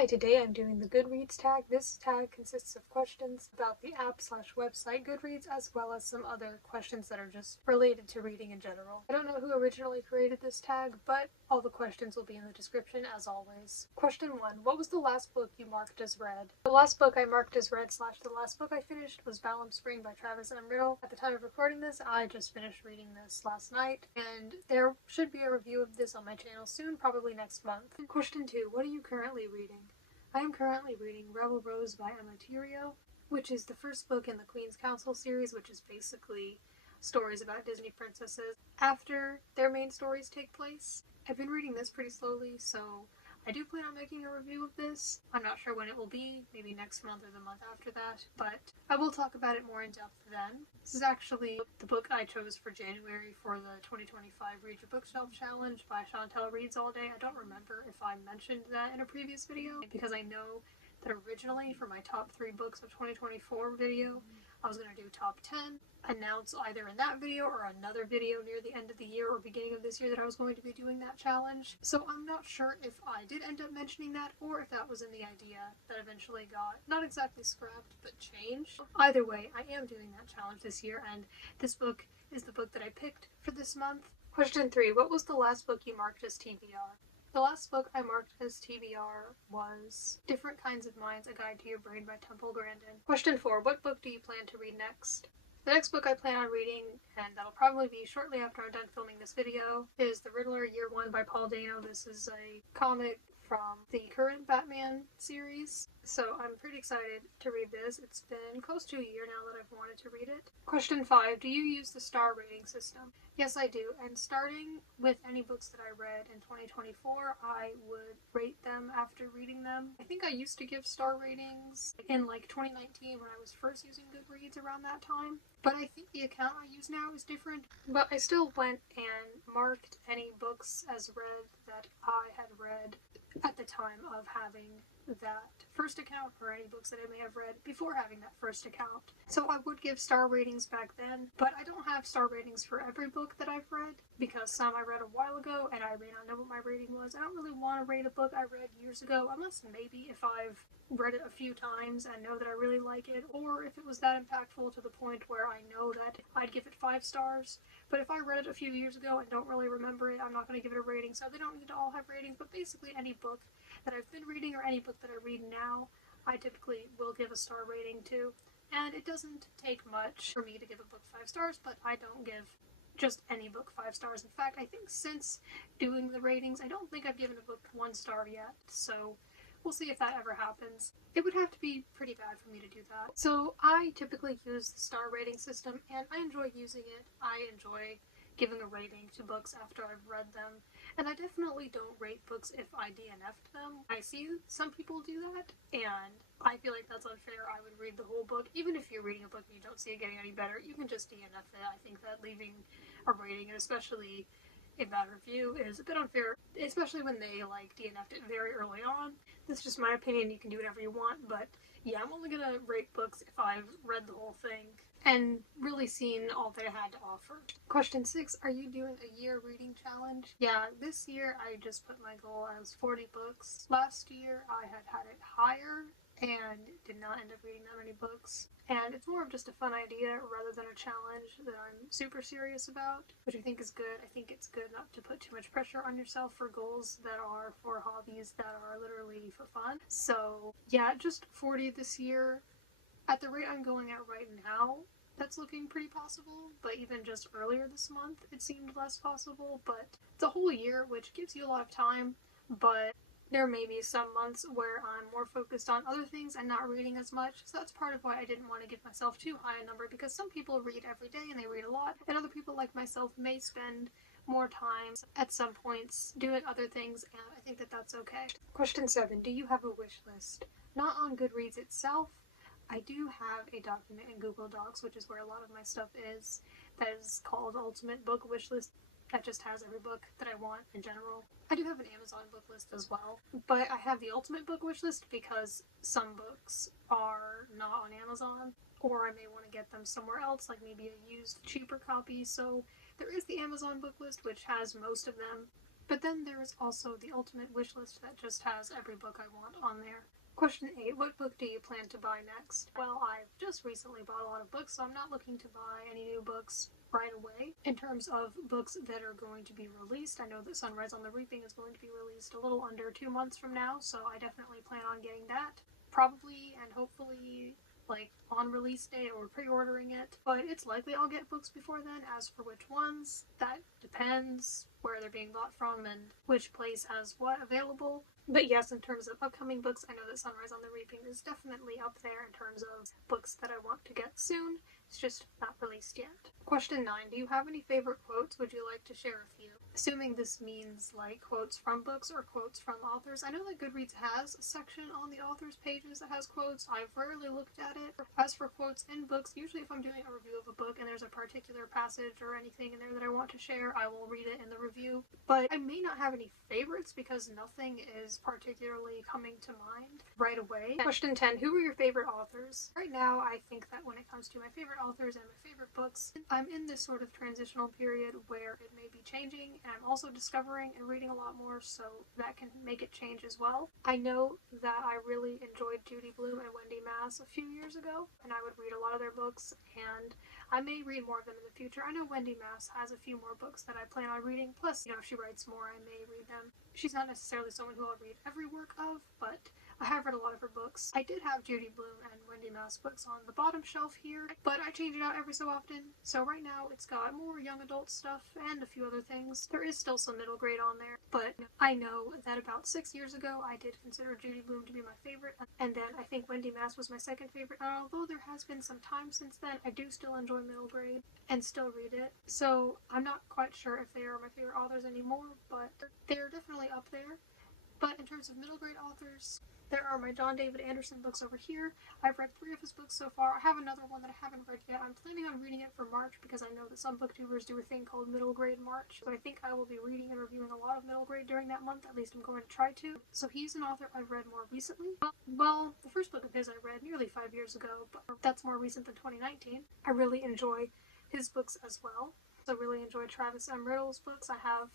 Hi, today I'm doing the Goodreads tag. This tag consists of questions about the app/website Goodreads, as well as some other questions that are just related to reading in general. I don't know who originally created this tag, but all the questions will be in the description as always. Question 1. What was the last book you marked as read? The last book I marked as read / the last book I finished was Balam Spring by Travis M. Riddle. At the time of recording this, I just finished reading this last night, and there should be a review of this on my channel soon, probably next month. Question 2. What are you currently reading? I am currently reading Rebel Rose by Emma Thierio, which is the first book in the Queen's Counsel series, which is basically stories about Disney princesses after their main stories take place. I've been reading this pretty slowly, so I do plan on making a review of this. I'm not sure when it will be, maybe next month or the month after that, but I will talk about it more in depth then. This is actually the book I chose for January for the 2025 Read Your Bookshelf Challenge by Chantel Reads All Day. I don't remember if I mentioned that in a previous video, because I know that originally for my top 3 books of 2024 video, I was going to do top 10, announce either in that video or another video near the end of the year or beginning of this year that I was going to be doing that challenge. So I'm not sure if I did end up mentioning that or if that was in the idea that eventually got not exactly scrapped but changed. Either way, I am doing that challenge this year, and this book is the book that I picked for this month. Question 3. What was the last book you marked as TBR? The last book I marked as TBR was Different Kinds of Minds, A Guide to Your Brain by Temple Grandin. Question 4. What book do you plan to read next? The next book I plan on reading, and that'll probably be shortly after I'm done filming this video, is The Riddler Year 1 by Paul Dano. This is a comic from the current Batman series, so I'm pretty excited to read this. It's been close to a year now that I've wanted to read it. Question 5. Do you use the star rating system? Yes, I do, and starting with any books that I read in 2024, I would rate them after reading them. I think I used to give star ratings in like 2019 when I was first using Goodreads around that time, but I think the account I use now is different. But I still went and marked any books as read that I had read at the time of having that first account, or any books that I may have read before having that first account. So I would give star ratings back then, but I don't have star ratings for every book that I've read, because some I read a while ago and I may not know what my rating was. I don't really want to rate a book I read years ago, unless maybe if I've read it a few times and know that I really like it, or if it was that impactful to the point where I know that I'd give it 5 stars. But if I read it a few years ago and don't really remember it, I'm not going to give it a rating, so they don't need to all have ratings. But basically any book that I've been reading or any book that I read now, I typically will give a star rating to. And it doesn't take much for me to give a book 5 stars, but I don't give just any book 5 stars. In fact, I think since doing the ratings, I don't think I've given a book 1 star yet, so we'll see if that ever happens. It would have to be pretty bad for me to do that. So I typically use the star rating system, and I enjoy using it. I enjoy giving a rating to books after I've read them, and I definitely don't rate books if I DNF'd them. I see some people do that, and I feel like that's unfair. I would read the whole book. Even if you're reading a book and you don't see it getting any better, you can just DNF it. I think that leaving a rating, and especially a bad review, is a bit unfair, especially when they DNF'd it very early on. That's just my opinion. You can do whatever you want, but yeah, I'm only gonna rate books if I've read the whole thing and really seen all they had to offer. Question 6. Are you doing a year reading challenge? Yeah, this year I just put my goal as 40 books. Last year I had it higher and did not end up reading that many books. And it's more of just a fun idea rather than a challenge that I'm super serious about, which I think is good. I think it's good not to put too much pressure on yourself for goals that are for hobbies that are literally for fun. So yeah, just 40 this year. At the rate I'm going at right now, that's looking pretty possible, but even just earlier this month it seemed less possible. But it's a whole year, which gives you a lot of time, but there may be some months where I'm more focused on other things and not reading as much, so that's part of why I didn't want to give myself too high a number, because some people read every day and they read a lot, and other people like myself may spend more time at some points doing other things, and I think that that's okay. Question 7. Do you have a wish list? Not on Goodreads itself. I do have a document in Google Docs, which is where a lot of my stuff is, that is called Ultimate Book Wishlist. That just has every book that I want in general. I do have an Amazon book list as well, but I have the Ultimate Book Wishlist because some books are not on Amazon, or I may want to get them somewhere else, like maybe a used, cheaper copy. So there is the Amazon book list, which has most of them, But then there is also the ultimate wish list that just has every book I want on there. Question 8. What book do you plan to buy next? Well, I've just recently bought a lot of books, so I'm not looking to buy any new books right away. In terms of books that are going to be released, I know that Sunrise on the Reaping is going to be released a little under 2 months from now, so I definitely plan on getting that. Probably and hopefully like on release day or pre-ordering it, but it's likely I'll get books before then. As for which ones, that depends where they're being bought from and which place has what available. But yes, in terms of upcoming books, I know that Sunrise on the Reaping is definitely up there in terms of books that I want to get soon. It's just not released yet. Question 9. Do you have any favorite quotes? Would you like to share a few? Assuming this means like quotes from books or quotes from authors. I know that Goodreads has a section on the author's pages that has quotes. I've rarely looked at it. As for quotes in books, usually if I'm doing a review of a book and there's a particular passage or anything in there that I want to share, I will read it in the review. But I may not have any favorites because nothing is particularly coming to mind right away. Question 10. Who are your favorite authors? Right now, I think that when it comes to my favorite authors and my favorite books, I'm in this sort of transitional period where it may be changing, and I'm also discovering and reading a lot more, so that can make it change as well. I know that I really enjoyed Judy Blume and Wendy Mass a few years ago, and I would read a lot of their books, and I may read more of them in the future. I know Wendy Mass has a few more books that I plan on reading, plus, if she writes more, I may read them. She's not necessarily someone who I'll read every work of, but I have read a lot of her books. I did have Judy Blume and Wendy Mass books on the bottom shelf here, but I change it out every so often. So right now it's got more young adult stuff and a few other things. There is still some middle grade on there, but I know that about 6 years ago I did consider Judy Blume to be my favorite, and then I think Wendy Mass was my second favorite. And although there has been some time since then, I do still enjoy middle grade and still read it. So I'm not quite sure if they are my favorite authors anymore, but they're definitely up there. But in terms of middle grade authors, there are my John David Anderson books over here. I've read 3 of his books so far. I have another one that I haven't read yet. I'm planning on reading it for March because I know that some booktubers do a thing called middle grade March. So I think I will be reading and reviewing a lot of middle grade during that month. At least I'm going to try to. So he's an author I've read more recently. Well, the first book of his I read nearly 5 years ago, but that's more recent than 2019. I really enjoy his books as well. So I really enjoy Travis M. Riddle's books. I have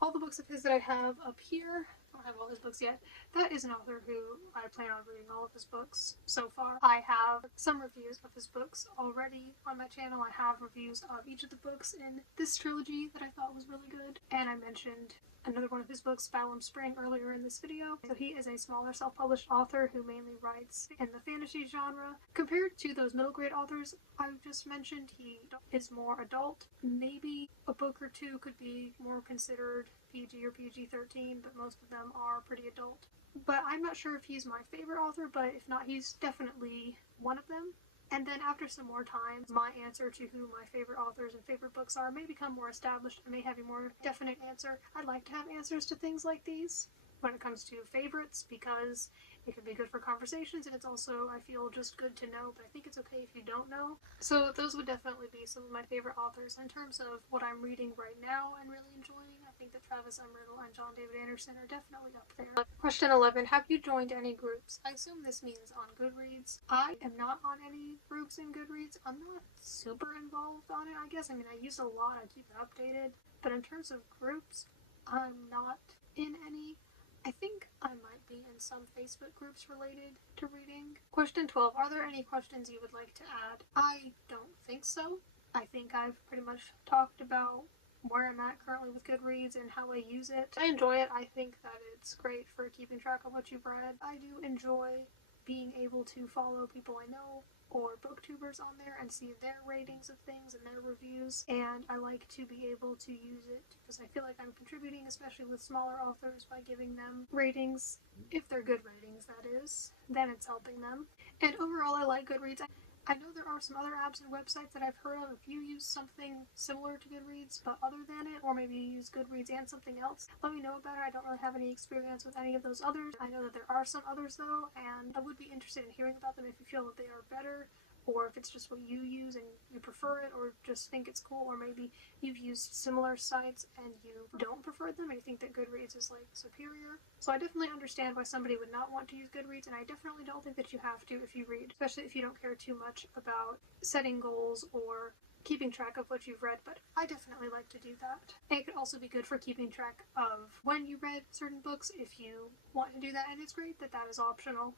all the books of his that I have up here. I don't have all his books yet. That is an author who I plan on reading all of his books so far. I have some reviews of his books already on my channel. I have reviews of each of the books in this trilogy that I thought was really good. And I mentioned another one of his books, Fallum Spring, earlier in this video. So he is a smaller self-published author who mainly writes in the fantasy genre. Compared to those middle grade authors I just mentioned, he is more adult. Maybe a book or two could be more considered PG or PG-13, but most of them are pretty adult. But I'm not sure if he's my favorite author, but if not, he's definitely one of them. And then after some more time, my answer to who my favorite authors and favorite books are may become more established. I may have a more definite answer. I'd like to have answers to things like these when it comes to favorites, because it can be good for conversations, and it's also, I feel, just good to know, but I think it's okay if you don't know. So those would definitely be some of my favorite authors. In terms of what I'm reading right now and really enjoying, I think that Travis M. Riddle and John David Anderson are definitely up there. Question 11. Have you joined any groups? I assume this means on Goodreads. I am not on any groups in Goodreads. I'm not super involved on it, I guess. I mean, I use a lot, I keep it updated, but in terms of groups, I'm not in any. I think I might be in some Facebook groups related to reading. Question 12. Are there any questions you would like to add? I don't think so. I think I've pretty much talked about where I'm at currently with Goodreads and how I use it. I enjoy it. I think that it's great for keeping track of what you've read. I do enjoy being able to follow people I know or booktubers on there and see their ratings of things and their reviews, and I like to be able to use it because I feel like I'm contributing, especially with smaller authors, by giving them ratings. If they're good ratings, that is, then it's helping them. And overall, I like Goodreads. I know there are some other apps and websites that I've heard of. If you use something similar to Goodreads but other than it, or maybe you use Goodreads and something else, let me know about it. I don't really have any experience with any of those others. I know that there are some others though, and I would be interested in hearing about them if you feel that they are better, or if it's just what you use and you prefer it, or just think it's cool, or maybe you've used similar sites and you don't prefer them and you think that Goodreads is like superior. So I definitely understand why somebody would not want to use Goodreads, and I definitely don't think that you have to if you read, especially if you don't care too much about setting goals or keeping track of what you've read, but I definitely like to do that. And it could also be good for keeping track of when you read certain books if you want to do that, and it's great that that is optional.